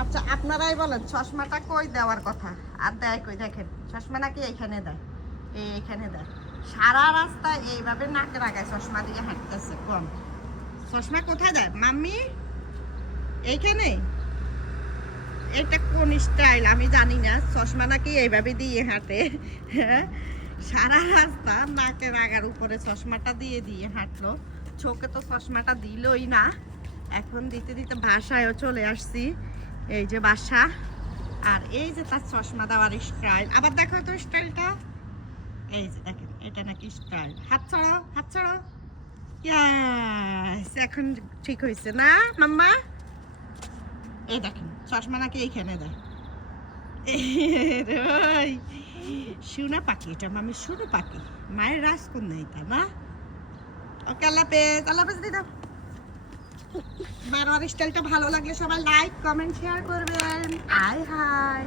আচ্ছা আপনারাই বলেন চশমাটা কই দেওয়ার কথা, আর দেয় কই? দেখেন চশমা নাকি এইখানে দেয়, এইখানে দেয়। সারা রাস্তা এইভাবে নাকের আগায় চশমা দিয়ে হাঁটতেছে। কম চশমা কোথায় দেয় মাম্মি? এইখানে? এটা কোন স্টাইল আমি জানি না, চশমা নাকি এইভাবে দিয়ে হাঁটে। হ্যাঁ, সারা রাস্তা নাকের আগার উপরে চশমাটা দিয়ে দিয়ে হাঁটলো। চোখে তো চশমাটা দিলই না। এখন দিতে দিতে বাসায়ও চলে আসছি। এই যে বাসা, আর এই যে তার চশমা দেওয়ার স্টাইল। আবার দেখো তো স্টাইলটা, এই যে দেখেন এটা নাকি স্টাইল। হাত ছাড়ো, হাত ছাড়ো। ইয়াস, এখন ঠিক হয়েছে না মাম্মা? এই দেখেন চশমা নাকি এইখানে দেয়। শুনে পাখি, এটা মামি শুনে পাখি, মায়ের রাজকন্যা এটা না? ওকে, আল্লাহ হাফেজ। আল্লাহ হাফেজ দিদা। বারবার স্টাইলটা ভালো লাগলে সবাই লাইক কমেন্ট শেয়ার করবেন। আয় হায়।